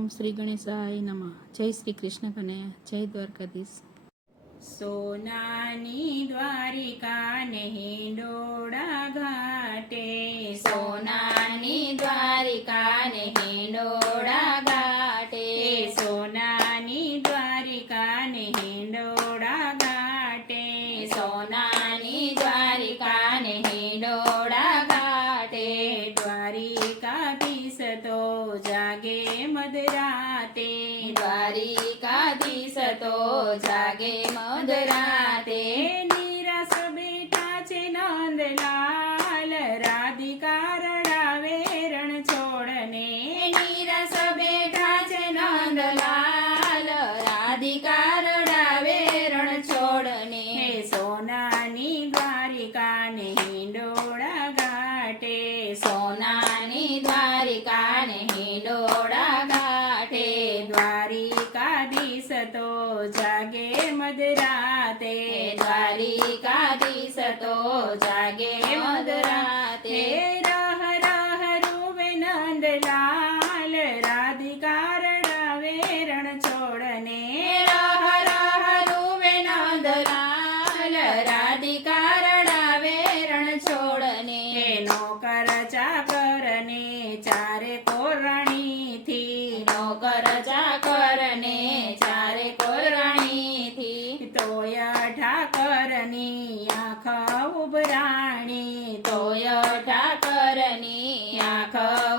ઓમ શ્રી ગણેશાય નમઃ. જય શ્રી કૃષ્ણ કનૈયા, જય દ્વારકાધીશ. સોનાની દ્વારિકા ને હિંડોળા ઘાટે, સોનાની દ્વારિકા ને હિંડોળા ઘાટે, સોનાની દ્વારિકા ને હિંડોળા ઘાટે, સોનાની દ્વારિકા ને હિંડોળા ઘાટે, દ્વારિકાધીશ તો જાગે મધરાતે, દ્વારિકાધીશ તો જાગે મધરાતે, નિરાશ બેઠા છે નંદલાલ, રાધિકા રડાવે રણ છોડને, નિરાશ બેઠા છે નંદલાલ, રાધિકા રડાવે રણ છોડને, સોનાની દ્વારિકા ને હિંડોળા ઘાટે, સોનાની દ્વારિકા ને હિંડોળા ઘાટે, દ્વારિકાધીશ તો જાગે મધરાતે, દ્વારિકાધીશ તો જાગે મધરાતે, રહ રહ રૂવે નંદલાલ, રાધિકા રડાવે રણ છોડને, રહ રહ રૂવે નંદલાલ, રાધિકા રડાવે રણ છોડને, નોકર ચાકરને ચારે કોરણીથી, નોકર ચાકરને ચારે કોરણીથી, તોય ઠાકરની આંખ ઉભરાણી, તોય ઠાકરની આંખ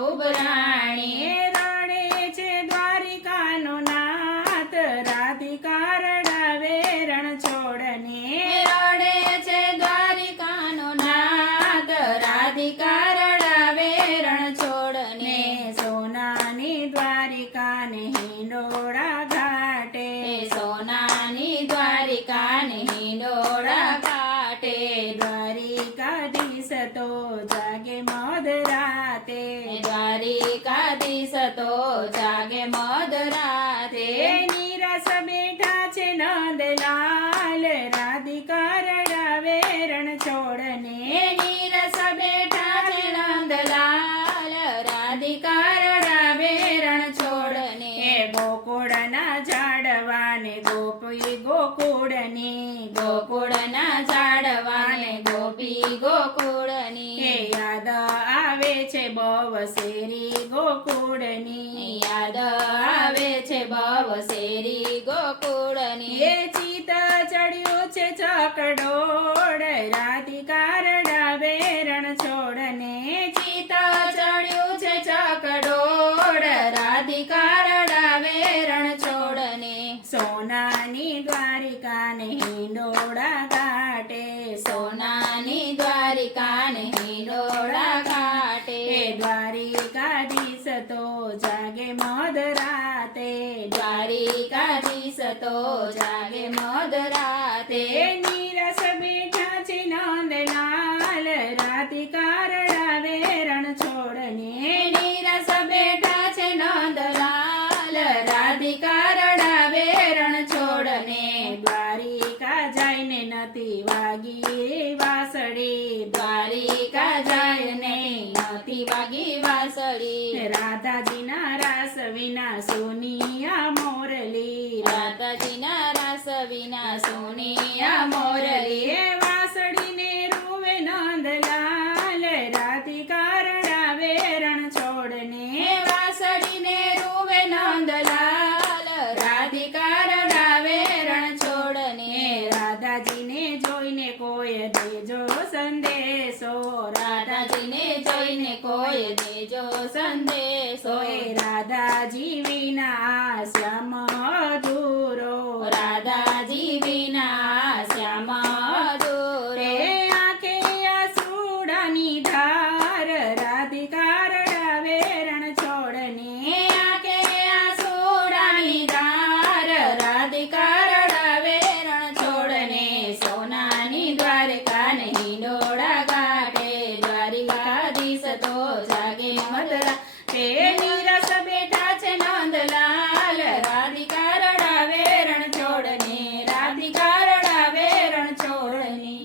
ઉભરાણી, રડે છે દ્વારિકાનો નાથ, રાધિકા રડાવે રણ છોડને, રડે છે દ્વારિકાનો નાથ, રાધિકા રડાવે રણ છોડને, સોનાની દ્વારિકા ને હિંડોળા ઘાટે, સોનાની દ્વારિકા ને હિંડોળા ઘાટે, દ્વારિકાધીશ તો જાગે મધરાતે, દ્વારિકાધીશ તો જાગે મધરાતે, નિરાશ બેઠા છે નંદલાલ, રાધિકા રડાવે રણ છોડને, નીરસ બેઠા છે નંદલાલ, રાધિકા રડાવે રણ છોડને, ગોકુળના ઝાડવાને ગોપી ગોકુળની, ગોકુળના ઝાડવાને ગોપી ગોકુળની, યાદ આવે છે બવસેરી ગોકુળની, યાદ આવે છે બવસેરી ગોકુળની, એ ચિત ચડ્યું છે ચકડોળ, રાધિકા રડાવે રણ છોડને, ચિત ચડ્યું છે ચકડોળ, રાધિકા રડાવે રણ છોડને, સોનાની દ્વારિકા ને હિંડોળા ઘાટે, સોનાની દ્વારિકા ને હિંડોળા ઘાટે, દ્વારિકાધીશ તો જાગે મધરાતે, દ્વારિકાધીશ તો જાગે મધરાતે, નિરાશ બેઠા છે નંદલાલ, રાધિકા રડાવે રણ છોડને, નીરસ બેઠા છે નંદલાલ, રાધિકા રડાવે રણ છોડને, દ્વારિકા જઈને નથી વાગી વાસળી, દ્વારિકા જાયને નથી વાગી વાસળી, રાધાજીના રાસ વિના સોનિયા મોરલી, રાધાજીના રાસ વિના સોનિયા મોરલી, એ વાસળીને રૂવે નંદલાલ, રાધિકા રડાવે રણ છોડને, વાસળીને રૂવે નંદલાલ, રાધિકા રડાવે રણ છોડને, રાધાજીને જોઈને કોઈ દેજો સંદેશો, રાધાજીને જોઈને કોઈ દેજો સંદેશો, રાધાજી વિના શ્યામ અધૂરો, રાધાજી વિના શ્યામ અધૂરો, આંખે આસુડાની ધાર, રાધિકા રડાવે રણ છોડને, આંખે આંસુડાની ધાર, રાધિકા રડાવે રણ છોડને, સોનાની દ્વારિકા ને હિંડોળા ઘાટે, દ્વારિકાધીશ તો જાગે મધરાતે, નિરાશ બેઠા છે નંદલાલ, રાધિકા રડાવે રણ છોડને, રાધિકા રડાવે રણ છોડને.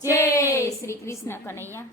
જય શ્રી કૃષ્ણ કનૈયા.